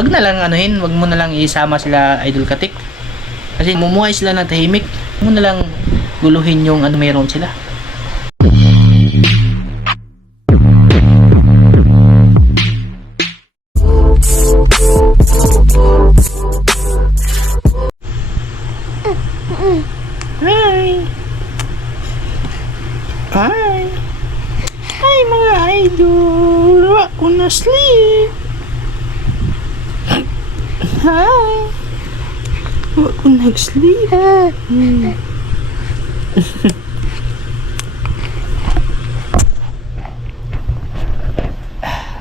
Wag na lang anuhin, wag mo na lang isama sila Idol Katik. Kasi mumuhay sila ng tahimik. Mo na lang guluhin yung ano meron sila. Hi! Hi! Hi mga idol! Wa ko na sleep! Hi! Wa ko nag-sleep!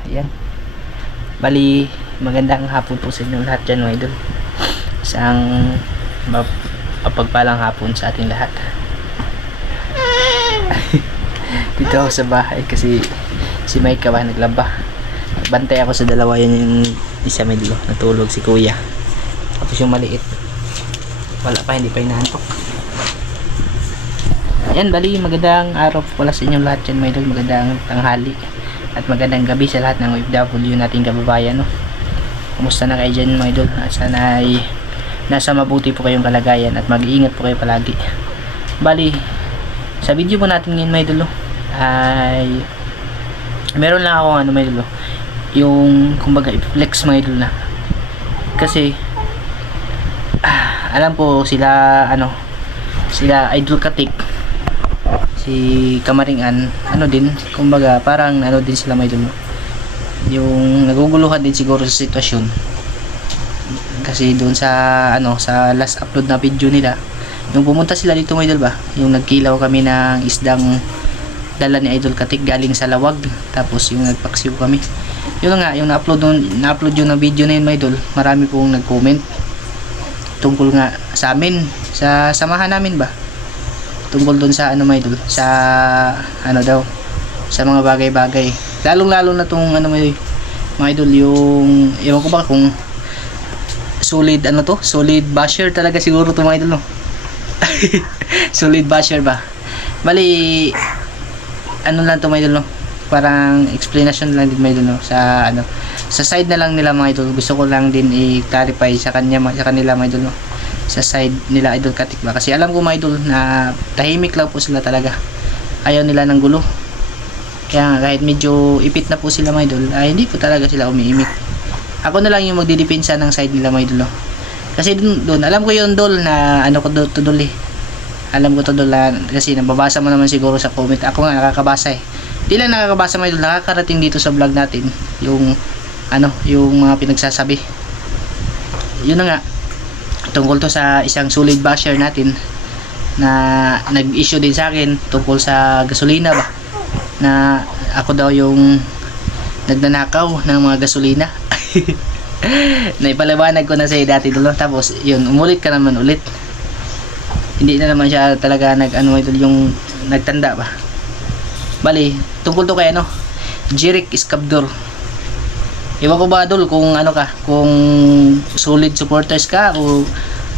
Ayan. Bali, magandang hapon po sa inyong lahat dyan mga idol. Isang map- mapagpalang hapon sa ating lahat. Dito ako sa bahay kasi si Mike ba naglaba. Bantay ako sa dalawa yan yung isa medyo natulog si kuya. Tapos yung maliit. Wala pa, hindi pa inaantok. Ayan, bali, magandang araw po pala sa inyong lahat mga idol. Magandang tanghali. At magandang gabi sa lahat ng OFW nating kababayan, no? Kumusta na kayo dyan, mga idol? Sana ay nasa mabuti po kayong kalagayan at mag-iingat po kayo palagi. Bali, sa video po natin ngayon, mga idol, no, ay meron lang ako ano, mga idol, no, yung kumbaga i-flex mga idol na. Kasi ah, alam po sila ano sila idol katik si Kamaringan ano din kumbaga parang ano din sila may dulo yung naguguluhan din siguro sa sitwasyon. Kasi doon sa ano sa last upload na video nila yung pumunta sila dito may ba yung nagkilaw kami ng isdang dala ni Idol Katik galing sa Lawag tapos yung nagpaksiw kami yun nga yung na-upload na-upload yun ng video na yun may idol. Marami pong nag-comment tungkol nga sa amin. Sa samahan namin ba? Tungkol doon sa ano may idol? Sa ano daw? Sa mga bagay-bagay. Lalong lalo na tong ano may mga idol yung ewan ko ba kung solid ano to? Solid basher talaga siguro to mga idol no? Solid basher ba? Bali ano lang to mga idol no parang explanation lang din idol no? Sa ano sa side na lang nila mga idol. Gusto ko lang din i-clarify sa kanya sa kanila mga idol no? Sa side nila idol katik ba? Kasi alam ko mga idol na tahimik lang po sila talaga. Ayaw nila ng gulo. Kaya nga, kahit medyo ipit na po sila mga idol ay hindi po talaga sila umiimik. Ako na lang yung magdidepensa ng side nila mga idol no? kasi dun, dun alam ko yun dol na ano ko to dol eh. Alam ko to dol na, kasi nababasa mo naman siguro sa comment. Ako nga nakakabasa eh di lang nakakabasa mga idol nakakarating dito sa vlog natin yung ano yung mga pinagsasabi. Yun na nga tungkol to sa isang solid basher natin na nag-issue din sa akin tungkol sa gasolina ba na ako daw yung nagnanakaw ng mga gasolina. Naipaliwanag ko na sa dati dulo tapos yun umulit ka naman ulit. Hindi na naman siya talaga nag ano ito yung nagtanda ba bali tungkol to kay ano Jeric Iscabdor Iwan ko ba dul kung ano ka, kung solid supporters ka o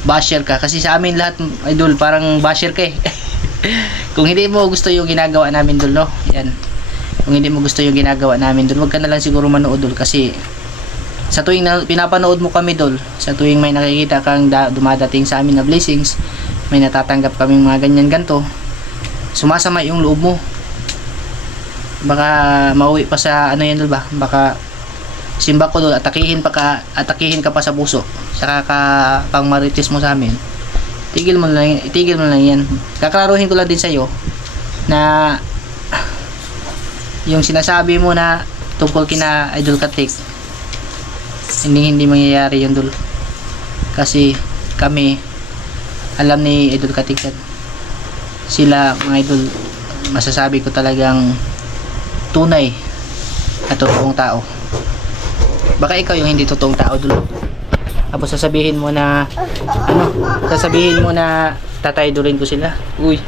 basher ka kasi sa amin lahat idol parang basher ka eh. kung hindi mo gusto yung ginagawa namin dul no. Yan. Kung hindi mo gusto yung ginagawa namin dul, wag ka na lang siguro manood dul kasi sa tuwing na, pinapanood mo kami dul, sa tuwing may nakikita kang da, dumadating sa amin na blessings, may natatanggap kaming mga ganyan ganto, sumasama yung loob mo. Baka mauwi pa sa ano yan ba? Baka simba ko doon, atakihin pa ka, atakihin ka pa sa puso. Saka ka pang marites mo sa amin. Tigil mo lang, itigil mo lang yan. Kaklaruhin ko lang din sa iyo na yung sinasabi mo na tungkol kina Idol Katik hindi hindi mangyayari yun dul kasi kami alam ni Idol Katik sila mga idol masasabi ko talagang tunay at totoong tao. Baka ikaw yung hindi totoong tao dul tapos sasabihin mo na ano sasabihin mo na tataydurin ko sila. Uy.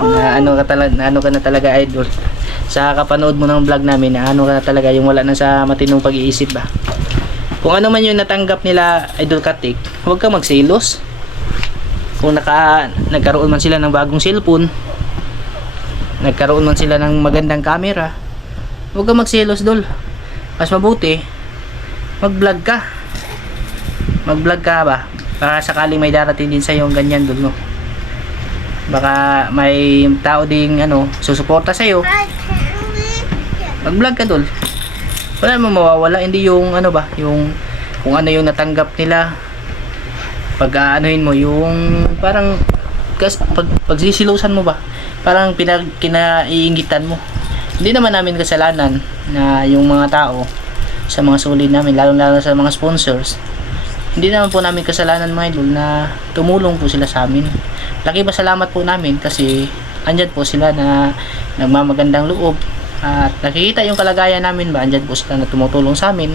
Na ano ka talaga na ano ka na talaga idol. Sa kapanood mo ng vlog namin na ano ka na talaga yung wala na sa matinong pag-iisip ba? Kung ano man yung natanggap nila idol katik huwag kang magselos. Kung naka nagkaroon man sila ng bagong cellphone nagkaroon man sila ng magandang camera. Huwag kang magselos dol. Mas mabuti mag-vlog ka. Mag-vlog ka ba? Baka sakaling may darating din sa yung ganyan dul no? Baka may tao ding ano susuporta sa iyo mag-vlog ka dul wala namang mawawala hindi yung ano ba yung kung ano yung natanggap nila. Pag aanuhin mo yung parang kas, pag, pagsisilusan mo ba parang pinag, kinaiingitan mo. Hindi naman namin kasalanan na yung mga tao sa mga sulit namin lalo lalo sa mga sponsors hindi naman po namin kasalanan mga idol na tumulong po sila sa amin. Laki ba salamat po namin kasi andyan po sila na nagmamagandang loob at nakikita yung kalagayan namin ba andyan po sila na tumutulong sa amin.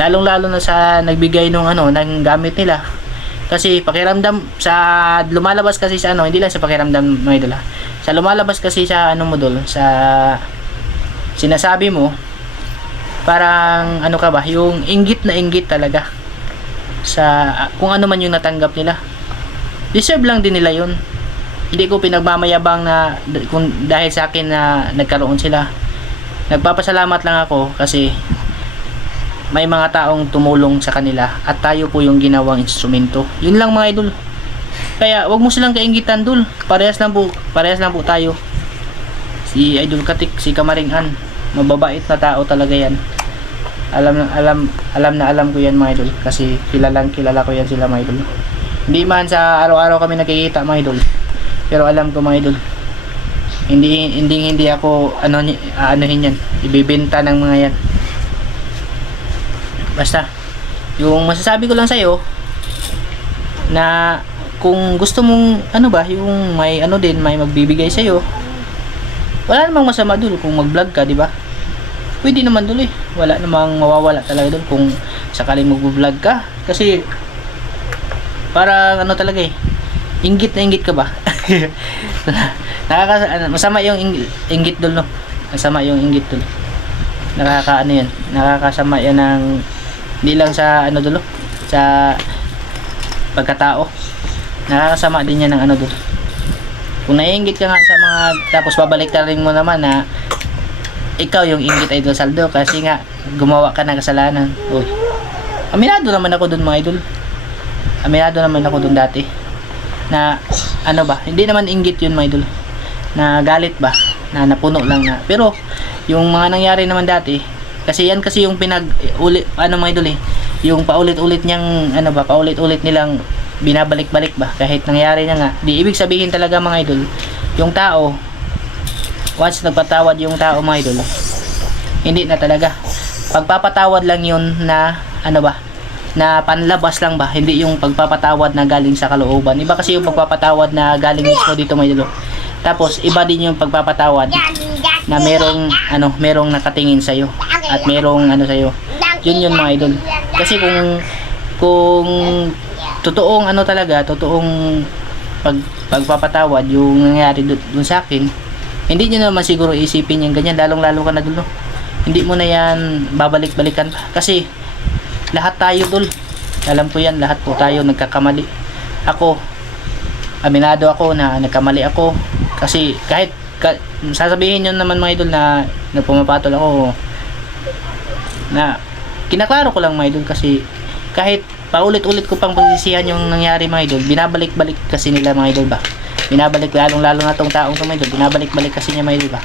Lalong lalo na sa nagbigay ng ano ng gamit nila kasi pakiramdam sa lumalabas kasi sa ano hindi lang sa pakiramdam mga idol ha. sa lumalabas kasi sa ano mo sa sinasabi mo parang ano ka ba yung inggit na inggit talaga sa kung ano man yung natanggap nila. Deserve lang din nila yun. Hindi ko pinagmamayabang na kung dahil sa akin na nagkaroon sila. Nagpapasalamat lang ako kasi may mga taong tumulong sa kanila at tayo po yung ginawang instrumento. Yun lang mga idol. Kaya wag mo silang kaingitan dul. Parehas lang po parehas lang po tayo. Si idol katik si kamaring an mababait na tao talaga yan. Alam na alam alam na alam ko yan mga idol. Kasi kilalang kilala ko yan sila mga idol. Hindi man sa araw-araw kami nakikita mga idol. Pero alam ko mga idol hindi hindi hindi ako ano aanuhin yan. Ibibenta ng mga yan basta yung masasabi ko lang sa'yo na kung gusto mong ano ba yung may ano din may magbibigay sa'yo wala namang masama dul kung mag-vlog ka di ba? Pwede naman dul eh. Wala namang mawawala talaga dul kung sakaling mag-vlog ka. Kasi para ano talaga eh inggit na inggit ka ba? Nakaka ano, masama yung ing- inggit dul no? Masama yung inggit dul nakaka ano yan nakakasama yan ng hindi lang sa ano dulo sa pagkatao. Nakakasama din yan ng ano dulo. Kung naiingit ka nga sa mga tapos babalik ka rin mo naman na ikaw yung ingit idol saldo kasi nga gumawa ka ng kasalanan. Uy. Aminado naman ako dun mga idol. Aminado naman ako dun dati. Na ano ba hindi naman inggit yun mga idol. Na galit ba? Na napuno lang na. Pero yung mga nangyari naman dati kasi yan kasi yung pinag ulit ano mga idol eh yung paulit-ulit niyang ano ba paulit-ulit nilang binabalik-balik ba kahit nangyari na nga. Di ibig sabihin talaga mga idol yung tao once nagpatawad yung tao mga idol hindi na talaga. Pagpapatawad lang yun na ano ba na panlabas lang ba hindi yung pagpapatawad na galing sa kalooban. Iba kasi yung pagpapatawad na galing mismo dito mga idol. Tapos iba din yung pagpapatawad na merong ano merong nakatingin sa iyo at merong ano sa iyo yun yun mga idol. Kasi kung kung totoong ano talaga totoong pag pagpapatawad yung nangyari dun, sa akin hindi niyo naman siguro isipin yung ganyan lalong lalo ka na dulo hindi mo na yan babalik-balikan pa. Kasi lahat tayo dul alam ko yan lahat po tayo nagkakamali. Ako aminado ako na nagkamali ako. Kasi kahit ka, sasabihin nyo naman mga idol na nagpumapatol ako. Na kinaklaro ko lang mga idol kasi kahit paulit-ulit ko pang pagsisihan yung nangyari mga idol binabalik-balik kasi nila mga idol ba? Binabalik lalong lalo na tong taong to mga idol binabalik-balik kasi niya mga idol ba?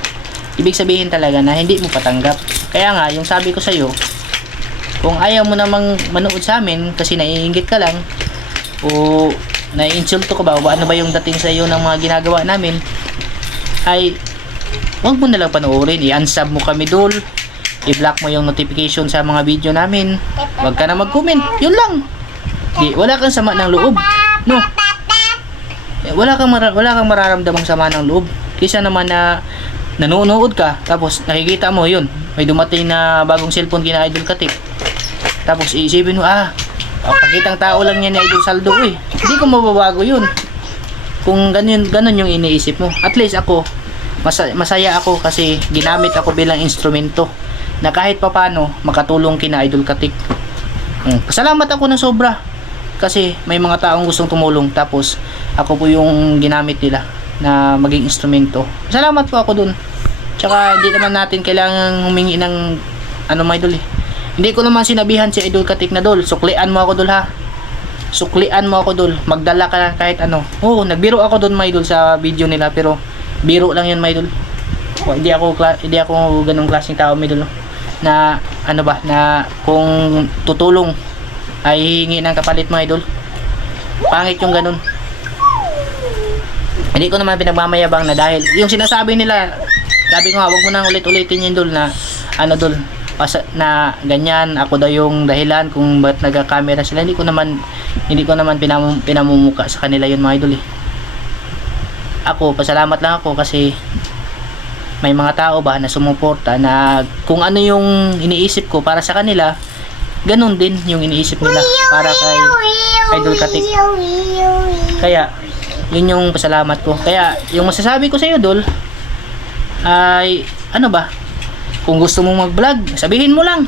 Ibig sabihin talaga na hindi mo patanggap. Kaya nga yung sabi ko sa iyo kung ayaw mo namang manood sa amin kasi naiingit ka lang o naiinsulto ka ba o ano ba yung dating sa iyo ng mga ginagawa namin ay huwag mo nalang panoorin. I-unsub mo kami dul i-block mo yung notification sa mga video namin. Huwag ka na mag-comment. Yun lang. Di wala kang sama ng loob. No. Eh, wala kang mara- wala kang mararamdamang sama ng loob. Kisa naman na nanonood ka tapos nakikita mo yun may dumating na bagong cellphone kina Idol Katik. Tapos iisipin mo ah pakitang tao lang yan ni Idol Saldo eh hindi ko mababago yun kung ganun, ganun yung iniisip mo at least ako masa- masaya ako kasi ginamit ako bilang instrumento na kahit papano makatulong kina Idol Katik Hmm. Pasalamat ako ng sobra kasi may mga taong gustong tumulong tapos ako po yung ginamit nila na maging instrumento. Salamat po ako dun. Tsaka hindi naman natin kailangan humingi ng ano mga idol eh. Hindi ko naman sinabihan si Idol Katik na dol, suklian mo ako dol ha. Suklian mo ako dol, magdala ka kahit ano. Oo, nagbiro ako doon my idol sa video nila pero biro lang yun my idol. O, hindi ako hindi ako ganung klaseng tao my idol no? na ano ba na kung tutulong ay hihingi ng kapalit mga idol. Pangit yung ganun. Hindi ko naman pinagmamayabang na dahil yung sinasabi nila, sabi ko nga, wag mo nang ulit-ulitin yun dul na ano pasa, na ganyan, ako daw yung dahilan kung ba't nagka-camera sila. Hindi ko naman hindi ko naman pinam, pinamumuka sa kanila yun mga idol eh. Ako, pasalamat lang ako kasi may mga tao ba na sumuporta na kung ano yung iniisip ko para sa kanila, ganun din yung iniisip nila para kay Idol Katik. Kaya, yun yung pasalamat ko. Kaya, yung masasabi ko sa iyo, Dol, ay, ano ba? Kung gusto mong mag-vlog, sabihin mo lang.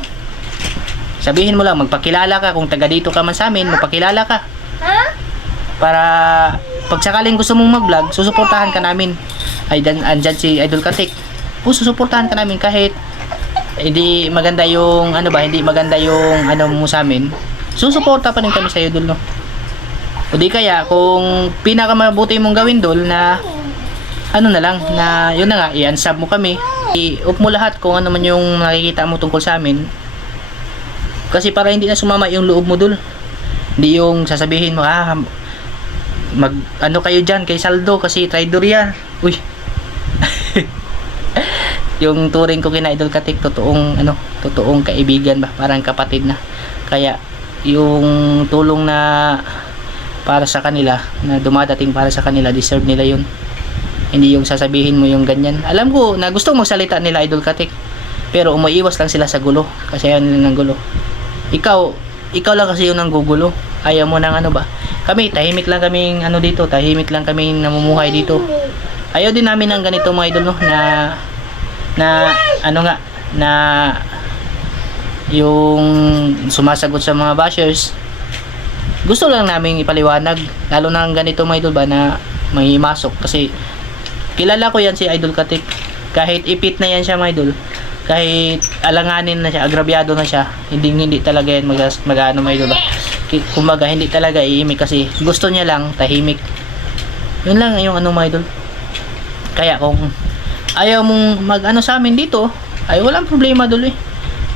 Sabihin mo lang, magpakilala ka. Kung taga dito ka man sa amin, magpakilala ka. Para, pag sakaling gusto mong mag-vlog, susuportahan ka namin. Ay, dan, andyan si Idol Katik. O, susuportahan ka namin kahit hindi maganda yung, ano ba, hindi maganda yung, ano mo sa amin. Susuporta pa rin kami sa iyo, Dol, no? O di kaya, kung pinakamabuti mong gawin dol na ano na lang, na yun na nga, i-unsub mo kami. I-off mo lahat kung ano man yung nakikita mo tungkol sa amin. Kasi para hindi na sumama yung loob mo dol. Hindi yung sasabihin mo, ah, mag, ano kayo dyan kay Saldo kasi traidor yan. Uy. yung turing ko kina Idol Katik, totoong, ano, totoong kaibigan ba, parang kapatid na. Kaya, yung tulong na para sa kanila na dumadating para sa kanila deserve nila yun hindi yung sasabihin mo yung ganyan. Alam ko na gusto mo salita nila idol katik. Pero umaiwas lang sila sa gulo kasi ayaw nila ng gulo. Ikaw ikaw lang kasi yung nanggugulo. Ayaw mo ng ano ba? Kami tahimik lang kaming ano dito tahimik lang kaming namumuhay dito. Ayaw din namin ng ganito mga idol no? Na na ano nga na yung sumasagot sa mga bashers. Gusto lang namin ipaliwanag lalo na ganito mga idol ba na may masok. Kasi kilala ko yan si Idol Katik. Kahit ipit na yan siya mga idol. Kahit alanganin na siya agrabyado na siya hindi hindi talaga yan mag, mag ano mga idol kumbaga hindi talaga iimik kasi gusto niya lang tahimik. Yun lang yung ano mga idol. Kaya kung ayaw mong mag ano sa amin dito ay walang problema dul eh.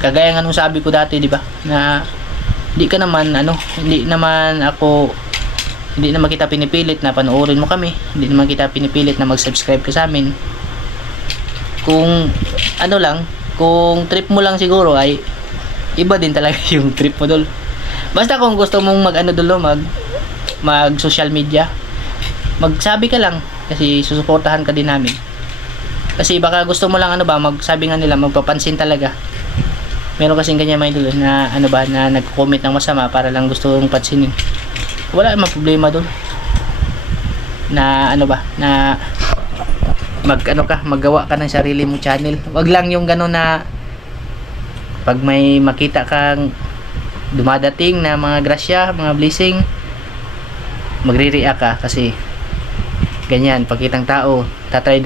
Kagaya nga nung sabi ko dati di ba na hindi ka naman ano hindi naman ako hindi naman kita pinipilit na panoorin mo kami. Hindi naman kita pinipilit na mag-subscribe ka sa amin. Kung ano lang kung trip mo lang siguro ay iba din talaga yung trip mo dul basta kung gusto mong mag ano dulo mag mag social media magsabi ka lang kasi susuportahan ka din namin. Kasi baka gusto mo lang ano ba magsabi nga nila magpapansin talaga. Meron kasing ganyan mga idol na ano ba na nagko-comment ng masama para lang gusto mong pansinin wala namang problema doon na ano ba na mag ano ka maggawa ka ng sarili mong channel. Wag lang yung gano'n na pag may makita kang dumadating na mga grasya mga blessing magre-react ka kasi ganyan. Pagkitang tao tatry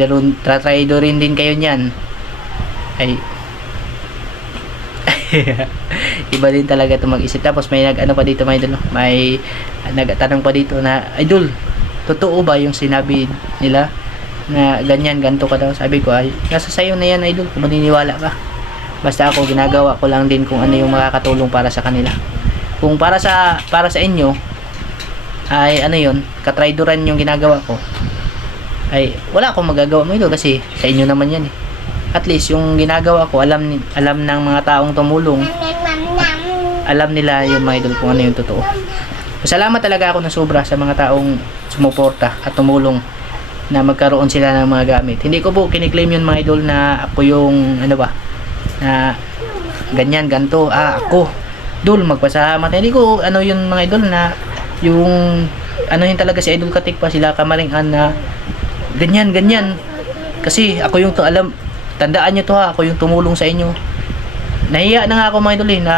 rin din kayo niyan. Ay iba din talaga ito mag-isip. Tapos may nag ano pa dito may idol may nagtanong pa dito na idol totoo ba yung sinabi nila na ganyan ganto ka daw? Sabi ko ay nasa sayo na yan idol. Kung maniniwala ka. Basta ako ginagawa ko lang din kung ano yung makakatulong para sa kanila. Kung para sa para sa inyo ay ano yun katraidoran yung ginagawa ko ay wala akong magagawa mo ito kasi sa inyo naman yan eh at least yung ginagawa ko alam alam ng mga taong tumulong alam nila yung mga idol kung ano yung totoo Salamat talaga ako na sobra sa mga taong sumuporta at tumulong na magkaroon sila ng mga gamit. Hindi ko po kiniklaim yun mga idol na ako yung ano ba na ganyan, ganto. Ah, ako. Dul, magpasalamat. Hindi ko ano yun mga idol na yung ano yun talaga si Idol Katik pa sila kamaringan na ganyan, ganyan. Kasi ako yung to alam, tandaan nyo to ha, ako yung tumulong sa inyo. Nahiya na nga ako mga idol eh, na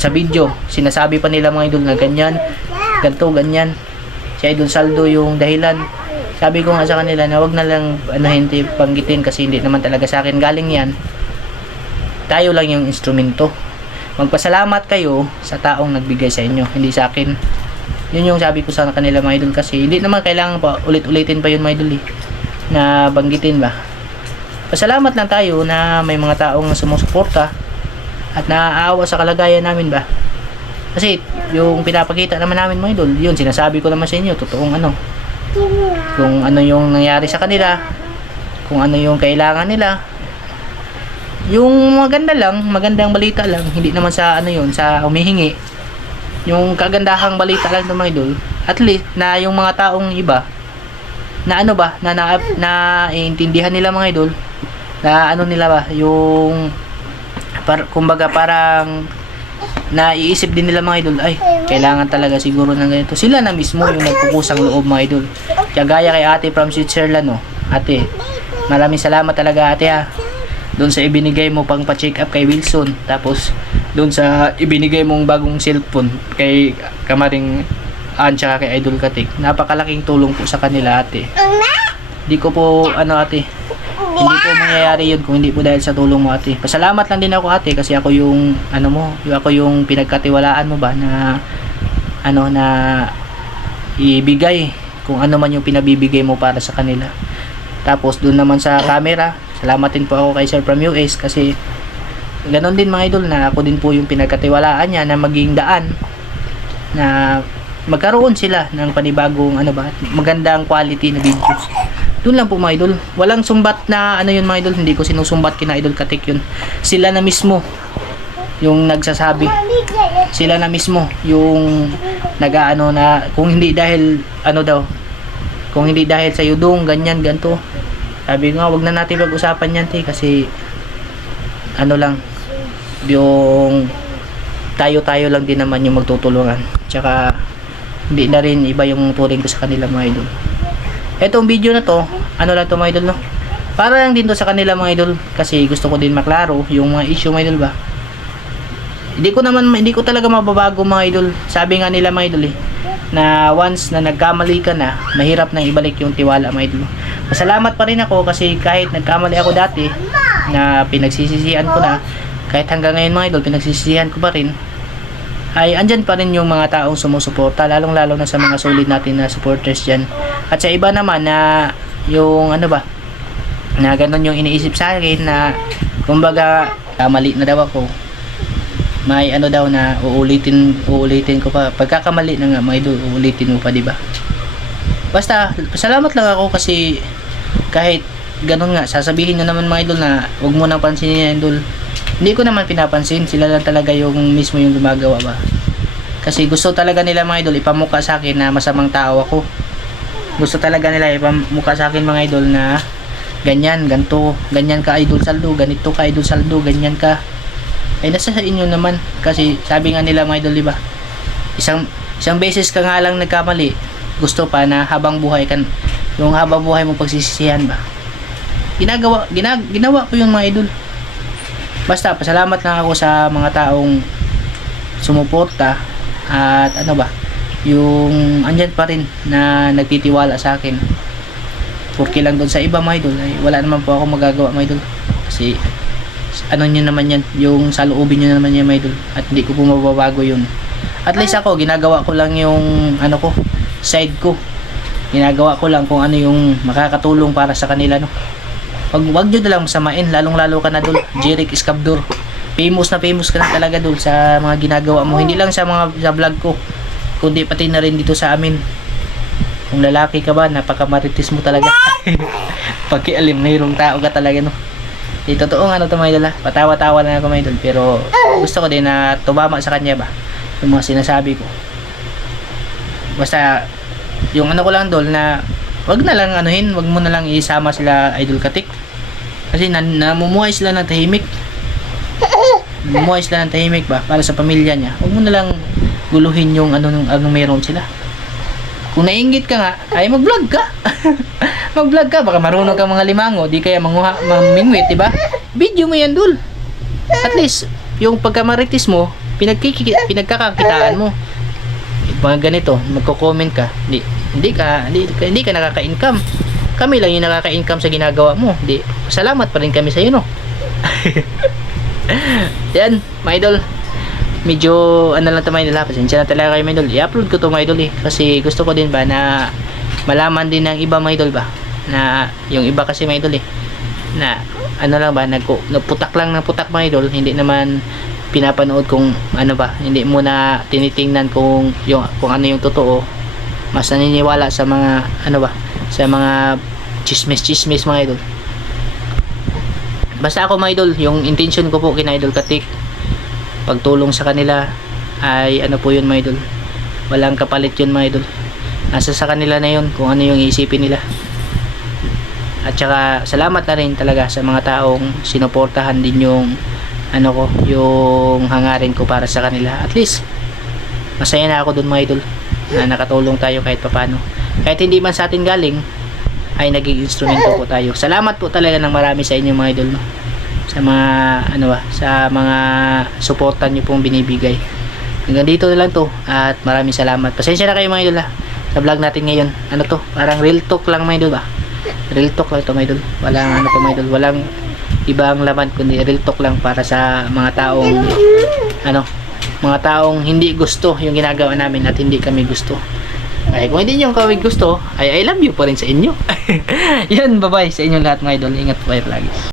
sa video, sinasabi pa nila mga idol na ganyan, ganto, ganyan. Si Idol Saldo yung dahilan. Sabi ko nga sa kanila na wag na lang ano hindi panggitin kasi hindi naman talaga sa akin galing yan. Tayo lang yung instrumento. magpasalamat kayo sa taong nagbigay sa inyo, hindi sa akin. Yun yung sabi ko sa kanila mga idol kasi hindi naman kailangan pa ulit-ulitin pa yun mga idol eh, na banggitin ba. Pasalamat lang tayo na may mga taong sumusuporta at naaawa sa kalagayan namin ba. Kasi yung pinapakita naman namin mga idol, yun sinasabi ko naman sa inyo, totoong ano. Kung ano yung nangyari sa kanila, kung ano yung kailangan nila. Yung maganda lang, magandang balita lang, hindi naman sa ano yun, sa humihingi. Yung kagandahang balita lang ng mga idol, at least na yung mga taong iba na ano ba, na na, na iintindihan nila mga idol, na ano nila ba, yung par, kumbaga parang naiisip din nila mga idol, ay, kailangan talaga siguro ng ganito. Sila na mismo yung nagkukusang loob mga idol. Kaya gaya kay ate from Switzerland, no. Ate, maraming salamat talaga ate ha. Doon sa ibinigay mo pang pa-check up kay Wilson. Tapos, doon sa ibinigay mong bagong cellphone kay Kamaring Ann tsaka kay Idol Katik. Napakalaking tulong po sa kanila ate. Di ko po, ano ate, hindi po mangyayari yun kung hindi po dahil sa tulong mo ate. Pasalamat lang din ako ate kasi ako yung ano mo, yung ako yung pinagkatiwalaan mo ba na ano na ibigay kung ano man yung pinabibigay mo para sa kanila. Tapos doon naman sa camera, salamat din po ako kay Sir from US kasi ganon din mga idol na ako din po yung pinagkatiwalaan niya na maging daan na magkaroon sila ng panibagong ano ba, magandang quality na videos. Doon lang po mga idol. Walang sumbat na ano yun mga idol. Hindi ko sinusumbat kina idol katik yun. Sila na mismo yung nagsasabi. Sila na mismo yung nag-ano na kung hindi dahil ano daw kung hindi dahil sa yudong ganyan ganto sabi nga wag na natin pag-usapan yan te kasi ano lang yung tayo-tayo lang din naman yung magtutulungan tsaka hindi na rin iba yung turing ko sa kanila mga idol etong video na to ano lang to mga idol no? Para lang din to sa kanila mga idol kasi gusto ko din maklaro yung mga issue mga idol ba? Hindi ko naman hindi ko talaga mababago mga idol. Sabi nga nila mga idol eh na once na nagkamali ka na mahirap nang ibalik yung tiwala mga idol. Masalamat pa rin ako kasi kahit nagkamali ako dati na pinagsisisihan ko na kahit hanggang ngayon mga idol pinagsisisihan ko pa rin ay andyan pa rin yung mga taong sumusuporta lalong lalo na sa mga solid natin na supporters dyan. At sa iba naman na yung ano ba? Na ganun yung iniisip sa akin na kumbaga kamali na daw ako. May ano daw na uulitin uulitin ko pa. Pagkakamali na nga may idol uulitin mo pa di ba? Basta salamat lang ako kasi kahit ganun nga sasabihin nyo naman mga idol na huwag mo nang pansinin yan idol. Hindi ko naman pinapansin. Sila lang talaga yung mismo yung gumagawa ba? Kasi gusto talaga nila mga idol ipamuka sa akin na masamang tao ako gusto talaga nila ipamuka sa akin mga idol na ganyan, ganto, ganyan ka idol saldo, ganito ka idol saldo, ganyan ka. Ay nasa sa inyo naman kasi sabi nga nila mga idol diba isang isang beses ka nga lang nagkamali gusto pa na habang buhay kan yung habang buhay mo pagsisisihan ba? Ginagawa ginag, ginawa ko yung mga idol. Basta pasalamat lang ako sa mga taong sumuporta at ano ba yung andyan pa rin na nagtitiwala sa akin. Porque lang doon sa iba mga idol ay wala naman po ako magagawa mga idol. Kasi ano nyo naman yan yung sa loobin nyo naman yan mga idol at hindi ko po mababago yun. At least ako ginagawa ko lang yung ano ko side ko. Ginagawa ko lang kung ano yung makakatulong para sa kanila no? Wag wag nyo na lang masamain lalong lalo ka na dul Jeric Escabdor. Famous na famous ka na talaga dul sa mga ginagawa mo. Hindi lang sa mga sa vlog ko kundi pati na rin dito sa amin. Kung lalaki ka ba napakamaritis mo talaga. Pagkialim na yung tao ka talaga no? Di totoo nga no to idol patawa-tawa lang ako mga idol pero gusto ko din na tumama sa kanya ba yung mga sinasabi ko. Basta yung ano ko lang dol na wag na lang anuhin wag mo na lang isama sila idol katik. Kasi na, namumuhay sila ng tahimik. Namumuhay sila ng tahimik ba para sa pamilya niya. Wag mo na lang guluhin yung ano nung anong meron sila. Kung nainggit ka nga ay mag-vlog ka. Mag-vlog ka baka marunong ka mga limango di kaya manguha mamingwit di ba? Video mo yan dul. At least yung pagkamaritis mo pinagkiki, pinagkakakitaan mo. Mga ganito magko-comment ka hindi hindi ka hindi, hindi ka nakaka-income. Kami lang yung nakaka-income sa ginagawa mo di salamat pa rin kami sa iyo no? Yan my idol medyo ano lang to mga idol ha. Pasensya na talaga kayo mga idol. I-upload ko to mga idol eh. Kasi gusto ko din ba na malaman din ng iba mga idol ba. Na yung iba kasi mga idol eh. Na ano lang ba, nagko, putak lang ng putak mga idol. Hindi naman pinapanood kung ano ba. Hindi mo na tinitingnan kung, yung, kung ano yung totoo. Mas naniniwala sa mga ano ba, sa mga chismis-chismis mga idol. Basta ako mga idol, yung intention ko po kina Idol Katik, pagtulong sa kanila ay ano po yun mga idol. Walang kapalit yun mga idol. Nasa sa kanila na yun kung ano yung isipin nila. At saka salamat na rin talaga sa mga taong sinuportahan din yung ano ko, yung hangarin ko para sa kanila. At least masaya na ako dun mga idol na nakatulong tayo kahit papano. Kahit hindi man sa atin galing, ay naging instrumento po tayo. Salamat po talaga ng marami sa inyo mga idol. No? Sa mga, ano ba, sa mga suporta nyo pong binibigay. Hanggang dito na lang to. At maraming salamat. Pasensya na kayo mga idol ha. Sa vlog natin ngayon. Ano to? Parang real talk lang mga idol ba? Real talk lang to mga idol. Walang ano to mga idol. Walang ibang laman kundi real talk lang para sa mga taong ano mga taong hindi gusto yung ginagawa namin at hindi kami gusto ay kung hindi nyo kawig gusto ay I love you pa rin sa inyo yan bye bye sa inyong lahat mga idol ingat po kayo lagi